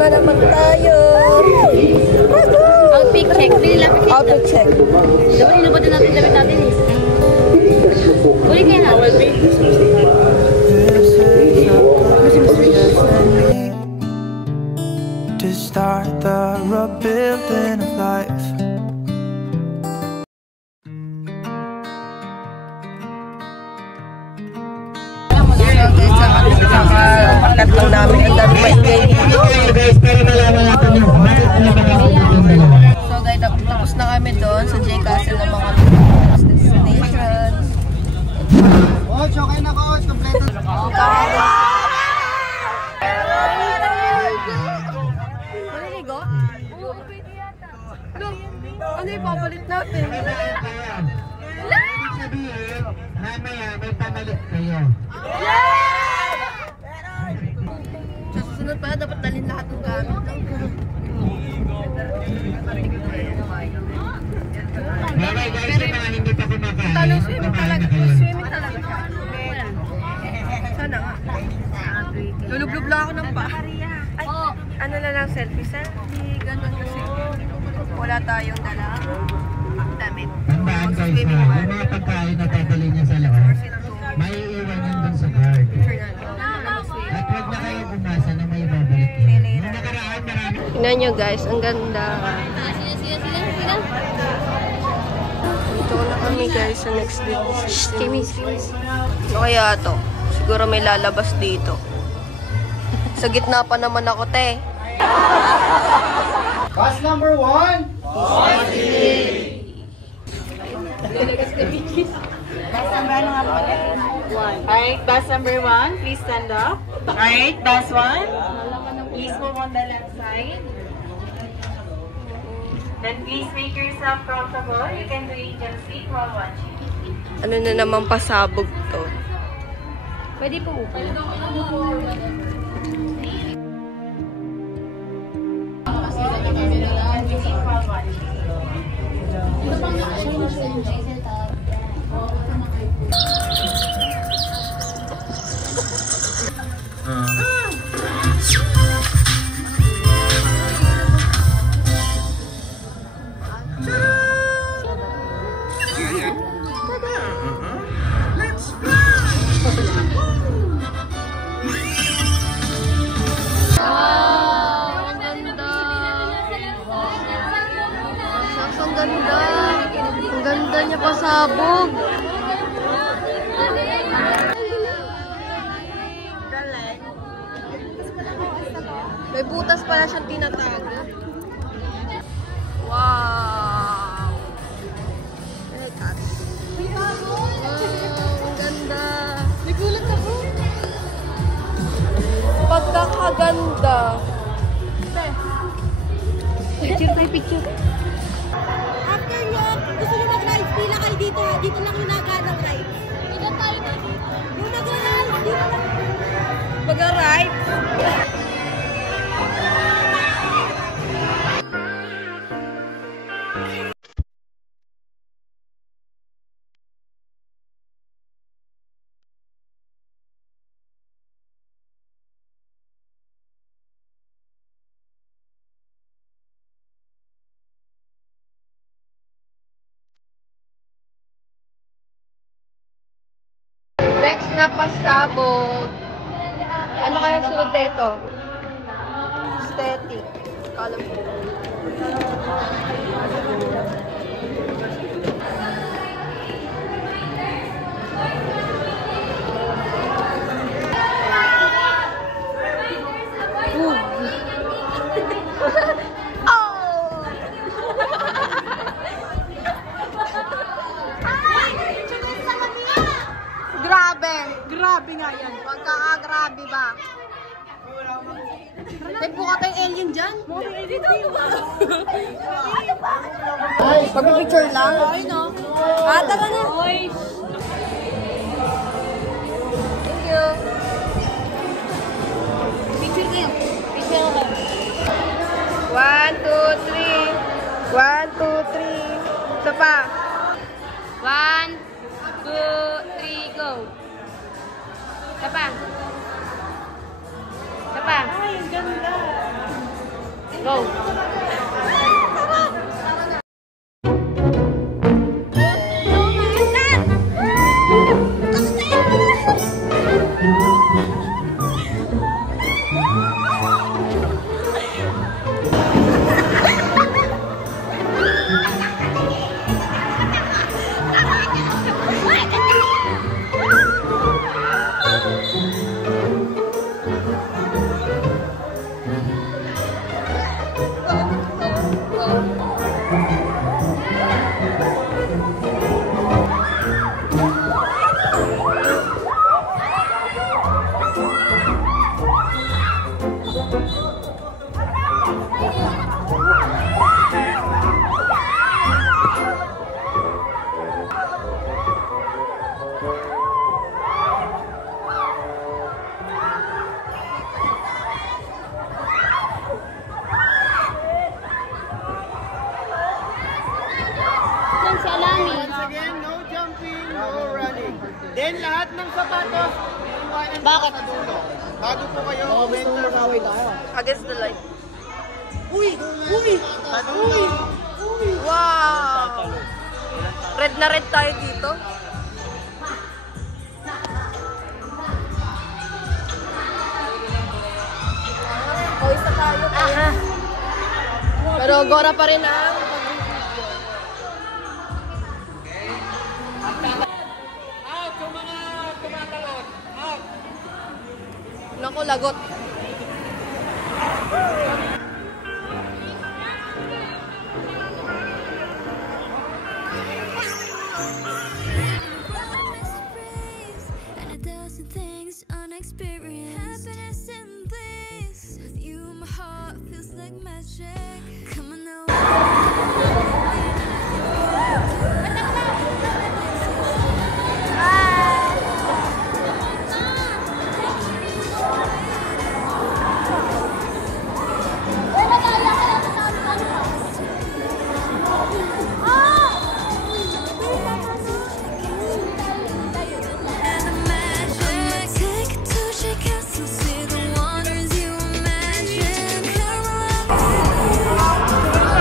na naman tayo. Outfit check. Outfit check. Dapat inubad na natin damit natin eh. Uli kayo na. To start the rebuilding of life. Makat lang namin ang dami maingay dito. So guys, tapos na kami doon sa J Castle ng mga destinations. Coach, okay na coach. Kompleto. Maliligo? Look, ano yung papalit natin? Sabihin, mamaya may pamalit kayo. Sa susunod pa, dapat dalhin lahat ng gamit. Okay guys, yung mga hindi pa kumakain. Tanong swimming talaga. Swimming talaga siya. Sana nga. Lulublog lang ako ng pa. Ay, ano na lang, selfie. Ganun kasi. Wala tayong dala. Damit. Tandaan guys ha, yung mga pagkain na tatali niya sa loob, may iiwan yan dun sa guard. At huwag na kayo umasa na may babalik yun. Nung nakaraan marami. Tingnan nyo guys, ang ganda. Dito na kami guys sa next destination. Ano kaya to? Siguro may lalabas dito. Sa gitna pa naman ako, te. Bus number 1. Alright, bus number 1, please stand up. Alright, bus 1, please move on the left side. Then please make yourself comfortable. You can do angel seat while watching. Ano na naman pasabog to? Pwede po upo. While watching. Ang ganda. Ang ganda niya pasabog. May butas pala siyang tinatago. Wow! Ay, cut. Ang ganda. Nagulat ako. Pagkakaganda. Picture tayo, picture. After nyo, gusto nyo mag-ride, pila kayo dito. Dito lang yung naganang ride. Dito tayo na dito. Yung mag-ride, dito lang. Mag-ride? Next na pasabog. Ano kaya sunod nito? Aesthetic. Kalam ko. Grabe nga yan. Pagka-grabe ba? May buka tayong alien dyan. Pag-picture lang? Ay, no. Tara na. Thank you. Picture kayo. Picture ako. 1, 2, 3. 1, 2, 3. Ito pa. 1, 2, 3, go. Isa pa. Isa pa. Ay, ang ganda. Go. Then lahat ng sapatos, iiwanan Bakit? sa dulo. Bago po kayo, enter Against the light. sa dulo. Wow! Red na red tayo dito. Pawis na tayo. Pero gora pa rin ang Out, yung mga tumatalon. Out. naku, lagot. And a dozen things unexperienced. Happiness and bliss. With you, my heart feels like magic. Come on now. And the magic. Take it to your castle, see the wonders you imagine. Come along,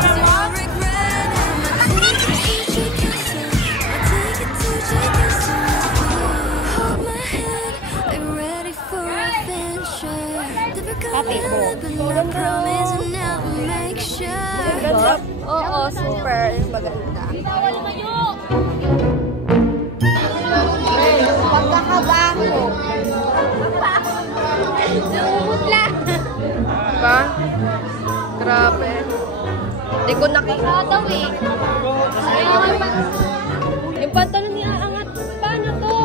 zero regret. I'ma take it to your castle. I'll take it to your castle. Hold my hand, I'm ready for adventure. Never gonna let but I promise and I'll make sure. Ganda. Oo, super. Maganda. Pagkakabaho. Namumutla. Diba? Grabe. Hindi ko nakita daw eh. Yung pantalon niya angat. Paano to?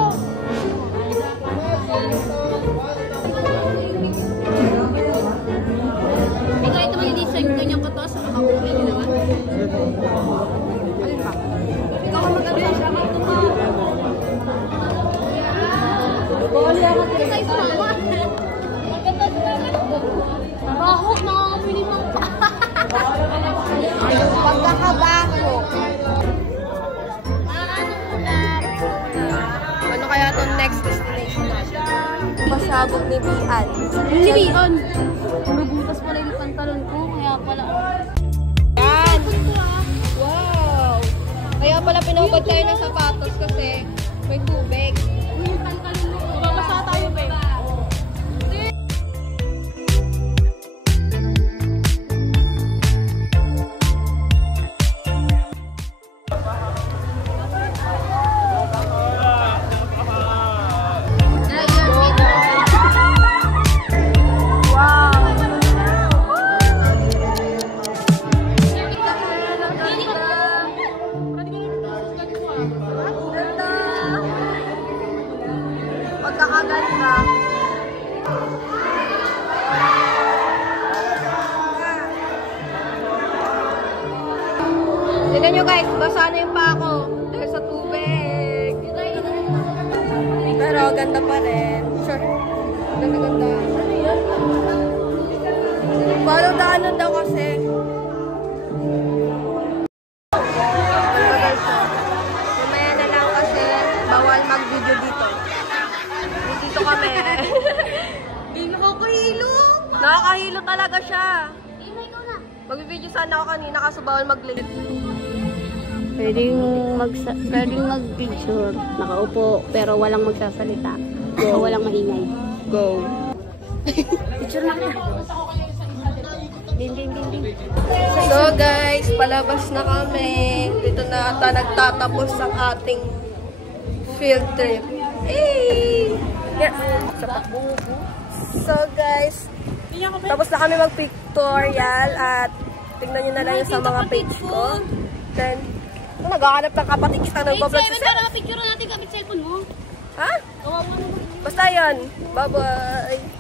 Bigay ito mag-design kanyang kataas sa makakuha niyo naman. Alin pa? Ikaw ka maganda siya. Bawali ako sa isa mama. Bahok, nakakapili mo pa. Pagkakabaho. Ano kaya itong next destination natin? Pasabog ni Bian. Libion. Nabutas pala yung pantalon ko, kaya pala. Yan! Wow! Kaya pala pinahubad tayo ng sapatos kasi may tubig. Mababasa tayo, babe. Pagkakaganda. Tignan nyo guys, basa na yung pako dahil sa tubig. Pero ganda pa rin. Sure. Ganda-ganda. Ano yan? Parang daanan daw kasi. Mamaya na lang kasi bawal mag-video dito. Dito kami. Hindi nakakahilo. Nakakahilo talaga siya. Imay ko na. Magbibideo sana ako kanina kaso bawal mag-late. Pwedeng mag-picture. Nakaupo, pero walang magsasalita. Go. Walang maingay. Go. Picture na kita. Ding. So guys, palabas na kami. Dito na ata nagtatapos ang ating field trip. Hey! Yes! So guys, tapos na kami mag-pictorial at tingnan nyo na lang yung sa mga page ko. Then, naghahanap ng kapatid kita ng bablog sa cellphone. Picture natin gamit cellphone mo. Ha? Basta yan. Bye-bye!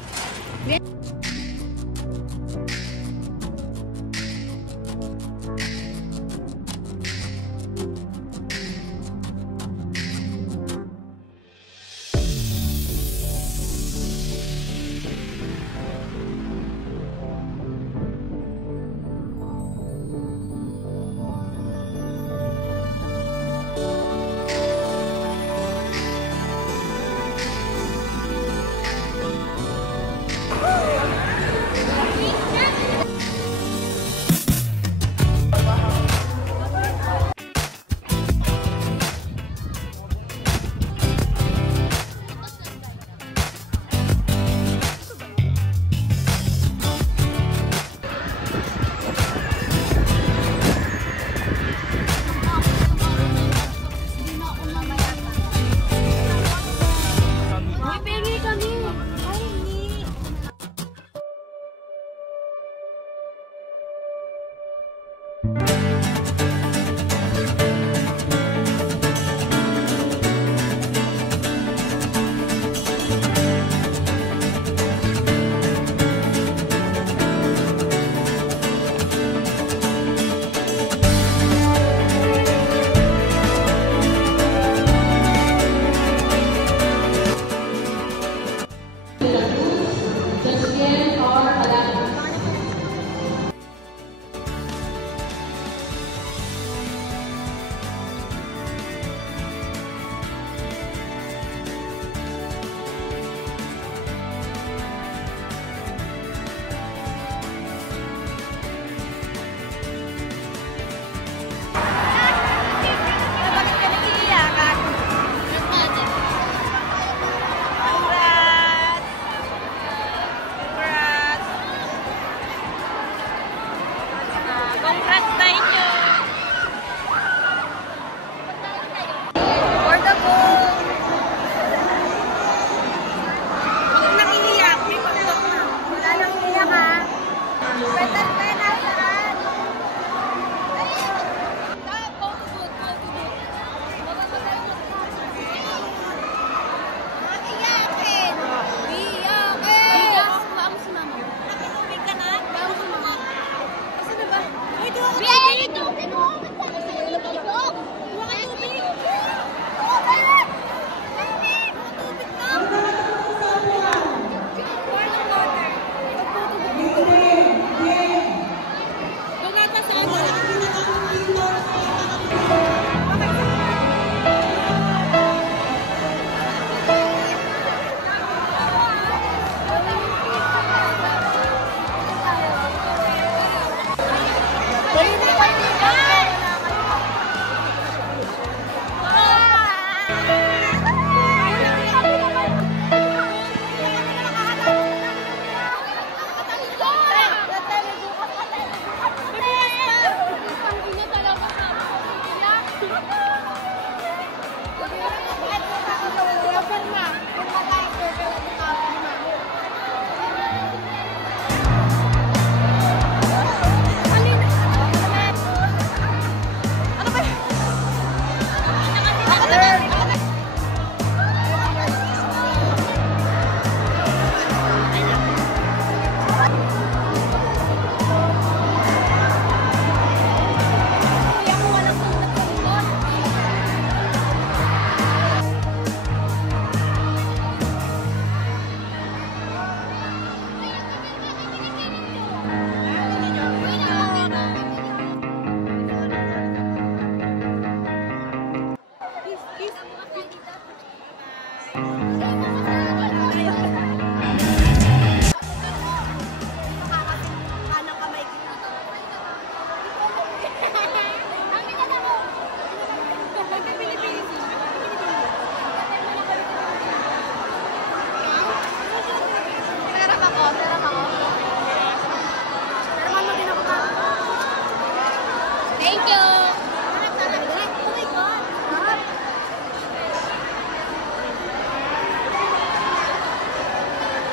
Thank you.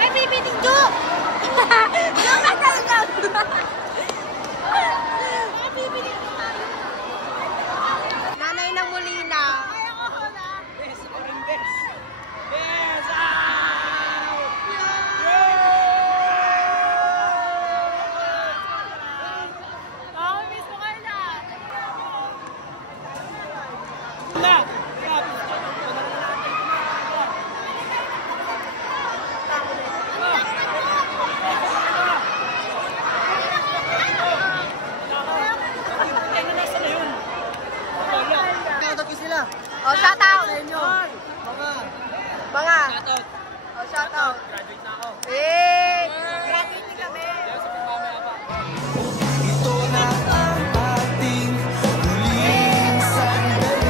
May bibiting Jo! Jo, matalaw! May bibiting Jo tayo. Nanay ng Molina. Best or best. Best out! Na! Oh, shout out. Mga. Shout out. Oh, shout out. Graduate na ako. Eh, graduate din kami. Ito na ang ating huling sandali.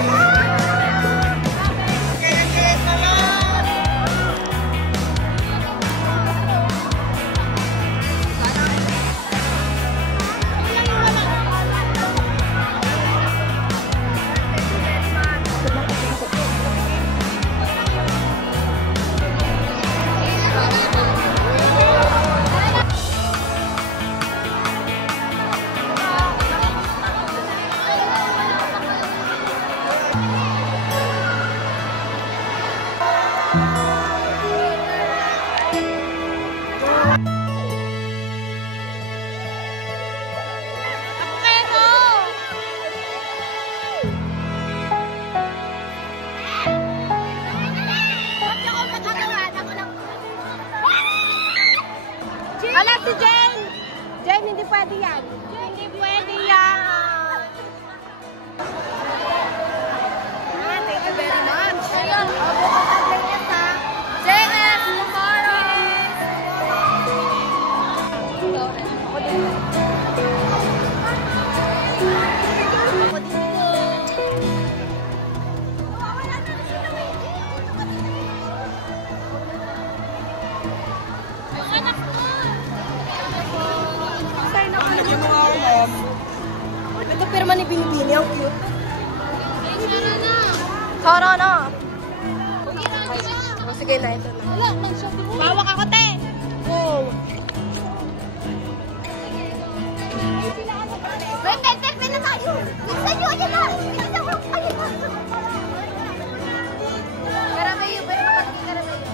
Ala, si Jane! Jane, hindi pwede yan. Hindi pwede yan. Thank you very much. JS, ito pirma ni Binibini, ang cute. Tara na. O, sige na, ito na. Bawak ako, te. Go. Wait na tayo! Bigsan nyo, ayan na! Bigsan nyo, ayan na! Karamayo, pero kapag hindi karamayo.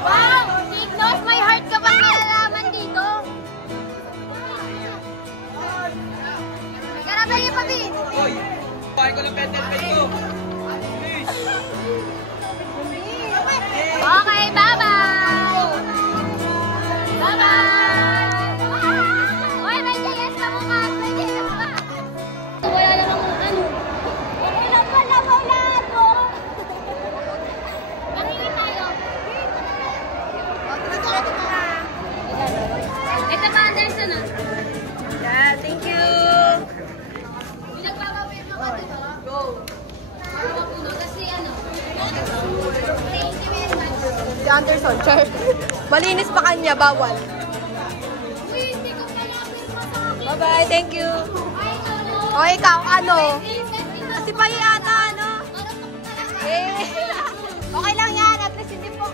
Wow! Tignos, may heart ka bang nalalaman dito? Karamayo pa, Bin! Hoy! Pahay ko ng pendant pa ito. Okay, bye-bye! Bye-bye! Uy, may JS ka mukha! May JS ka! Wala namang ano. Okay lang pala, wala ako! Makinig tayo. Ito ba, Anderson, ah? Yeah, thank you. Pinagpapawin mo ba, diba? Go! Kasi ano? Thank you very much. Si Anderson, char. Malinis pa kanya, bawal. Uy, hindi ko palapin pa sa akin. Bye-bye, thank you. Ay, ano? O, ikaw, ano? Kasi pa yata, ano? Eh, okay lang yan. At least hindi po.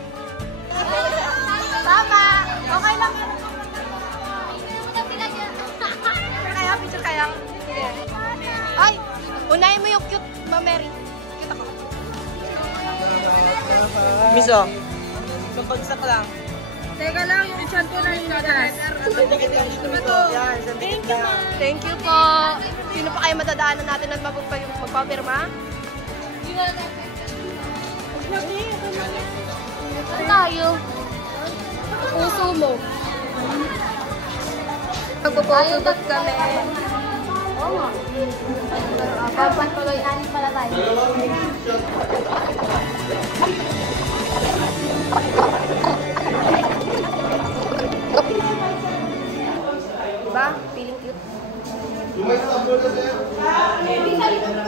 Tama. Okay lang. Picture kaya? Sige. Ay, unahin mo yung cute, Ma Mary. Cute ako. Miso. Bagsak lang. Teka lang, yung chan ko na yung nadas. Thank you, Ma. Thank you po. Sino pa kayo madadaanan natin at magpapirma? Saan tayo? Puso mo. Magpapotobot kami. Dapat tuloy, anin pala tayo. Diba? Feeling cute.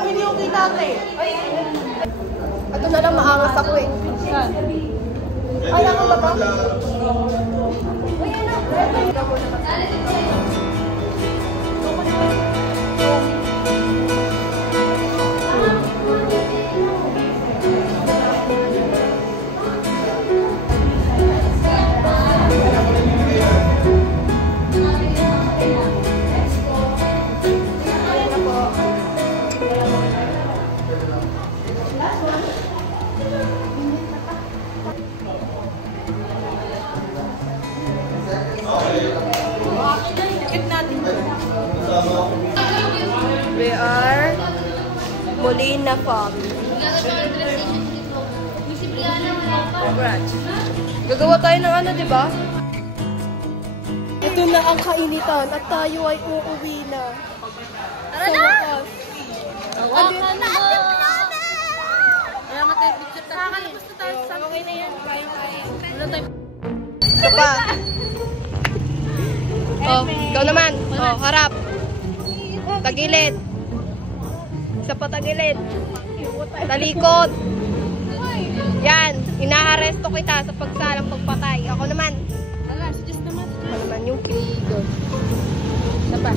Hindi yung kita eh. Ito na lang maangas ako eh. Ay, ako ba ba? Uy, ano? Molina Farm. Congrats. Gagawa tayo ng ano, di ba? Ito na ang kainitan at tayo ay uuwi na. Tara na! Hawakan na! Kaya matay picture tayo. Kakalabas na tayo sa okay na yan. Wala tayo. Ito pa. Oh, ikaw naman. Oh, harap. Tagilid. Isa pa tagilid. Talikod. Yan. Inaaresto kita sa pagsalang pagpatay. Ako naman. Ako naman yung krigo. Isa pa.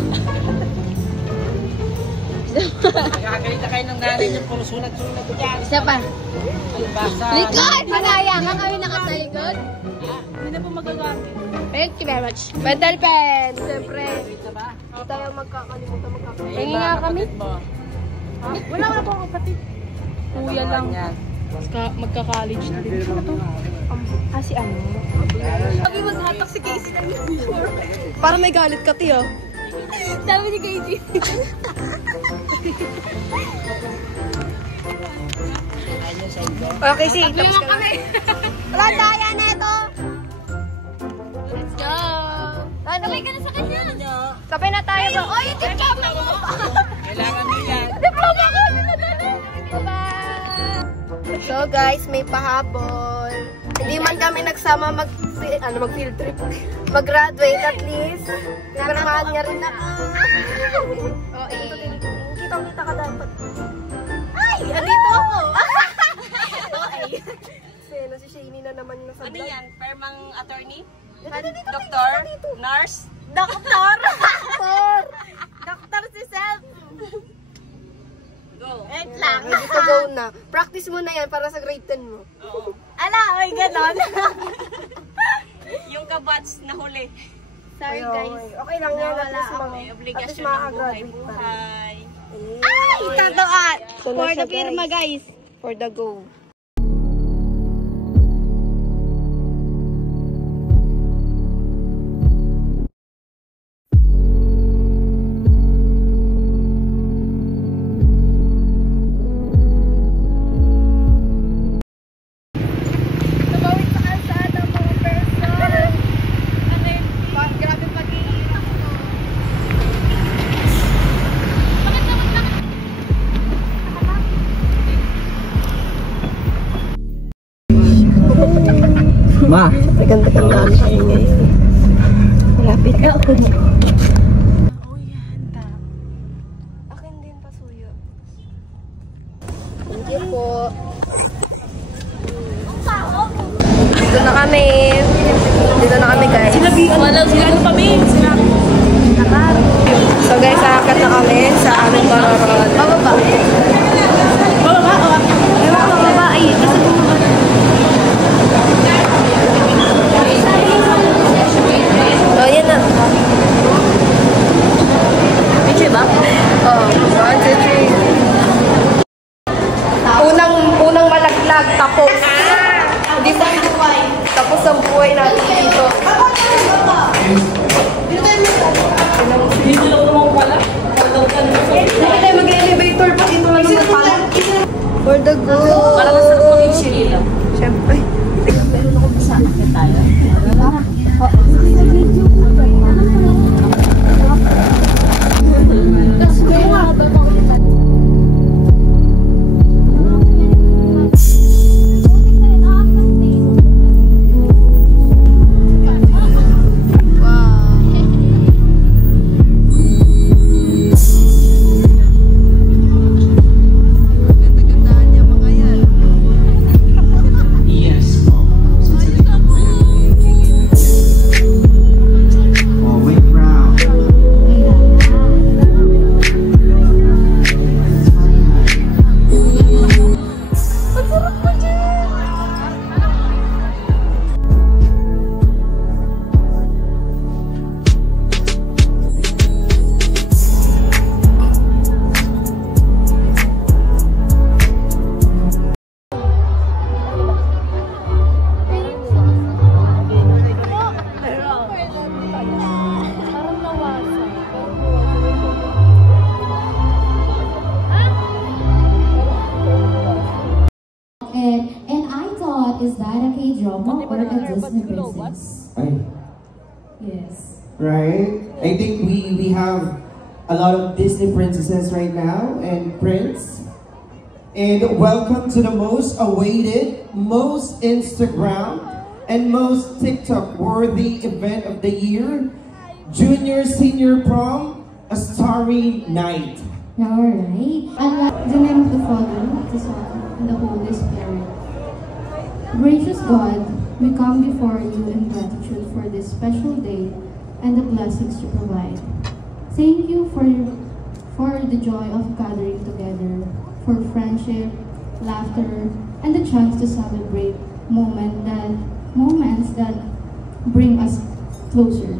Nakagalita kayo ng nanay niyo. Puro sunat-sunat ko dyan. Isa pa. Albasa. Likod! Manaya ka kami nakatalikod. Hindi na po magagamit. Thank you very much. Pentel pen. Siyempre. Hindi tayo magkakalimutan magkakalimutan. Hingi nga kami. Wala nga po ang kapatid. Kuya lang. Magka-college na din. Si ano? Sabi maghatak si Casey ng uniform. Para may galit ka, tiyo. Sabi ni Casey. Okay, si. Tapos ka na. Wala tayo na ito. Let's go. Sabay ka na sa kanya. Sabay na tayo ba? Oh, yung diploma mo. Kailangan mo yan. Diploma ko. So guys, may pahabol. Hindi man kami nagsama mag-field trip. Mag-graduate at least. Nagkaramahan niya rin ako. Oh, eh. Kitang-kita ka dapat. Ay! Andito ako! Kasi nasishini na naman yung sa Ano vlog. yan? Permang attorney? Dito, Doktor? Nurse? Doktor! Doktor! Doktor si Self! Go. Wait lang. Dito go na. Practice mo na yan para sa grade 10 mo. Oo. Ala, ay ganon. Yung kabats na huli. Sorry guys. Okay lang yan. At least May obligasyon ng buhay-buhay. Ay! Tatuan! For the firma, guys. For the go. Ma! Ganda-ganda ang tayo ngayon. Malapit ka ako. Akin din pasuyo. Thank you po. Dito na kami. Dito na kami guys. Walang sila kami. So guys, aakat na kami sa aming pararan. Bababa. Bababa. Bababa. Ay, isa po. Oh, yan na. Picture ba? Oh, 1, 2, 3. Unang malaglag, tapos. Hindi pa buhay. Tapos ang buhay natin dito. Dito lang naman pala. Hindi tayo mag-elevator pa dito lang naman pala. For the go. Parang masarap maging Shirila. Siyempre. Meron ako sa akin tayo. Ganda-gandaan niya mga yan. drama or a Disney princess? Yes. Right? I think we have a lot of Disney princesses right now and prince. And welcome to the most awaited, most Instagram, and most TikTok worthy event of the year, Junior Senior Prom, a Starry Night. Alright. The name of the Father, the Son, and the Holy Spirit. Gracious God, we come before you in gratitude for this special day and the blessings you provide. Thank you for the joy of gathering together, for friendship, laughter, and the chance to celebrate moments that bring us closer.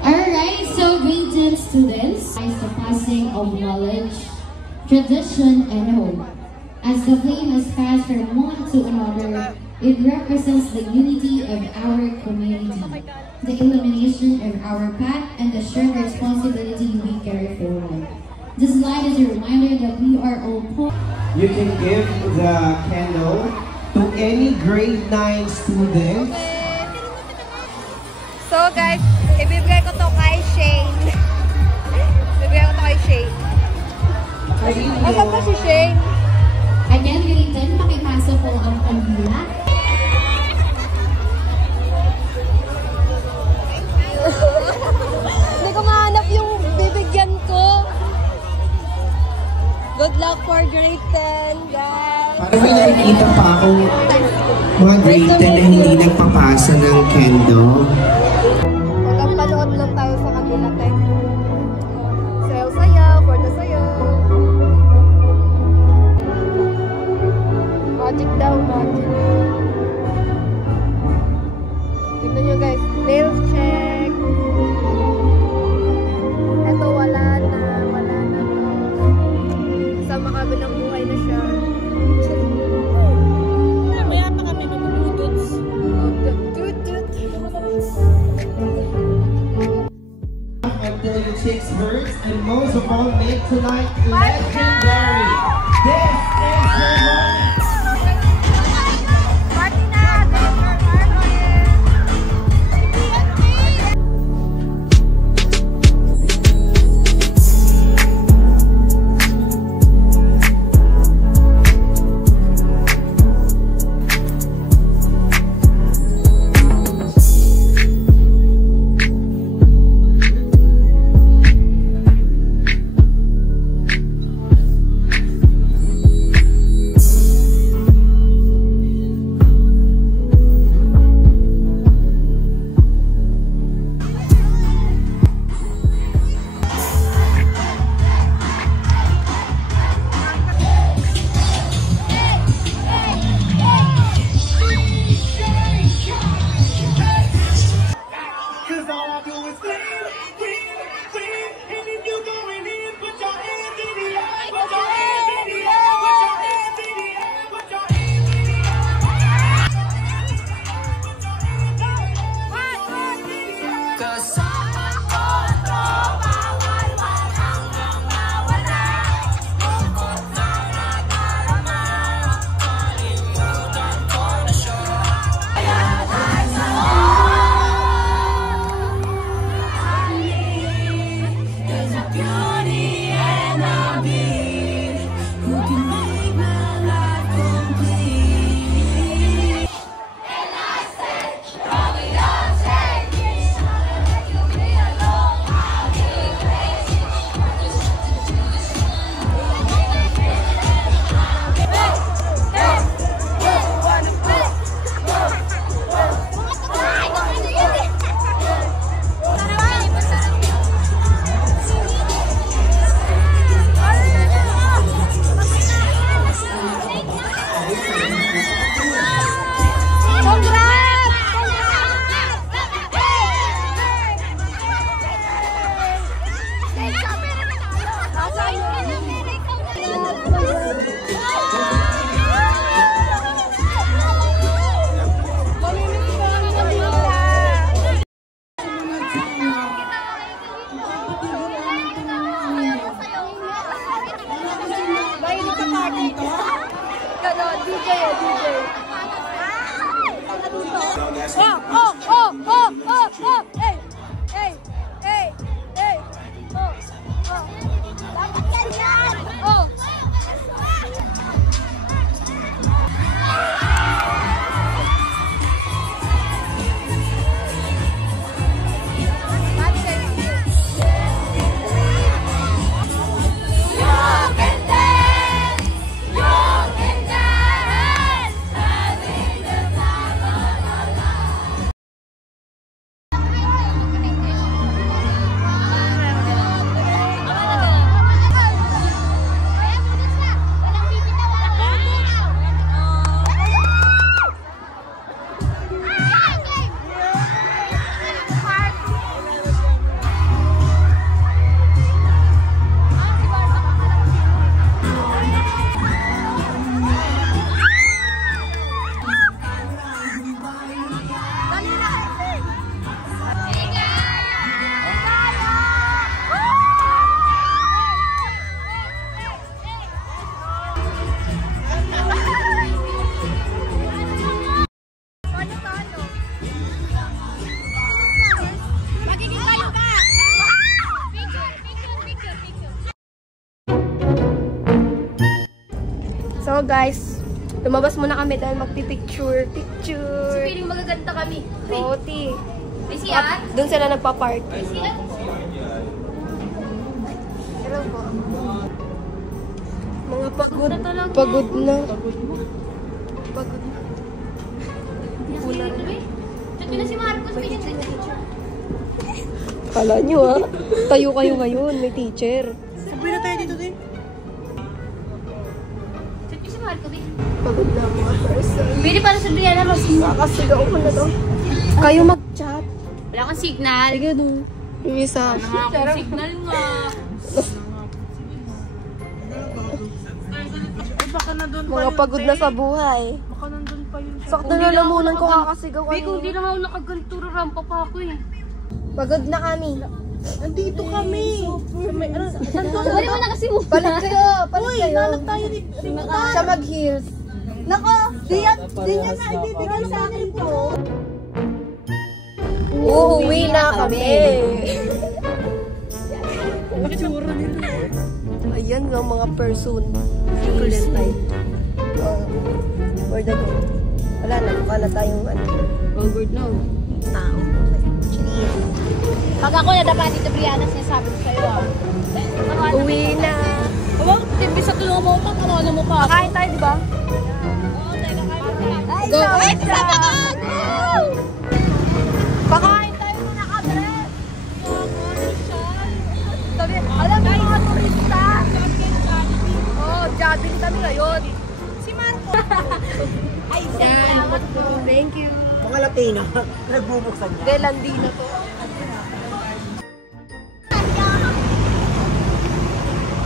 Alright, so greetings students. It's the passing of knowledge, tradition, and hope. As the flame is passed from one to another, it represents the unity of our community, the illumination of our path, and the shared responsibility we carry forward. This light is a reminder that we are all poor. You can give the candle to any grade 9 student. So guys, ibibigay ko to kay Shane. Ibibigay ko to kay Shane. Asan ba si Shane? Again, Galitan, pakipasok po ang kandila. Hindi ko mahanap yung bibigyan ko. Good luck for grade 10, guys. Parang may nakikita pa akong mga grade 10 na hindi nagpapasa ng candle. Hanggang panood lang tayo sa kanila, te. Sayaw-sayaw, for the sayaw. Magic daw, magic. Tignan nyo guys, nails check. Ito wala na. Sa makabilang buhay na siya. Mamaya pa kami mag-duduts. Until your chicks hurts, and most of all, make tonight legendary. This is your moment. Party na! dito? Ganon, DJ eh, DJ. Hey! Hey! Hey! Hey! Dapat ganyan! So guys, lumabas muna kami dahil magpipicture. Picture! So, feeling magaganda kami. Oo, ti. Busy ah? Doon sila nagpa-party. Busy ah? Hello po. Mga pagod. Pagod na. Pagod na. Wala na. Chat ko na si Marcos. May teacher. Kala nyo ah. Tayo kayo ngayon. May teacher. Sabi na tayo dito din. Chat ko si Marcos. Pagod na ang mga person. Pwede para sa Brianna Ross. Kakasigaw ko na daw. Kayo mag-chat. Wala kang signal. Sige doon. Isa. Signal nga. Mga pagod na sa buhay. Baka nandun pa yun. Sakto na lamunan ko kakasigaw Kung kanina. hindi naman ako nakaganto, rampa pa ako eh. Pagod na kami. Nandito kami. Wala mo na kasi mo. Palit kayo. Palit kayo. Nanap tayo ni Siya mag-heels. Nako, di niya na ibibigay sa akin to. Uuwi na kami. Ayan lang mga person. First time. Where the go? Wala na. Mukha na tayong ano. Forward no. Tao. Pag ako nadapa dito, Brianna, sinasabi ko sa'yo ah. Uwi na. Huwag, timbis sa tulong mo pa, parang mo pa. Kain tayo, di ba? Go! Pakain tayo muna ka, Bre! Sabi, alam mo mga turista? Oh, Jollibee kami ngayon. Si Marco. Ay, salamat po. Thank you. Mga Latino, nagbubuksan niya. De, Landina po.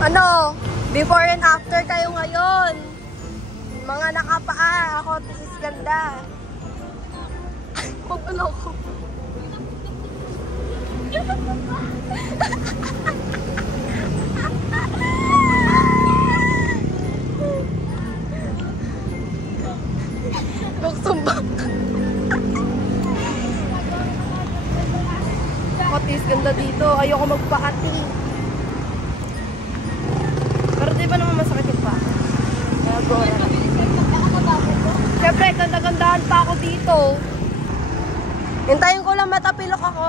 Ano? Before and after tayo ngayon. Mga nakapaa. Ako, this is ganda. Huwag ano ko. Magsumba. Ako, this ganda dito. Ayoko magpakati. Pero di ba naman masakit yung paa? Siyempre, ganda-gandahan pa ako dito. Hintayin ko lang matapilok ako.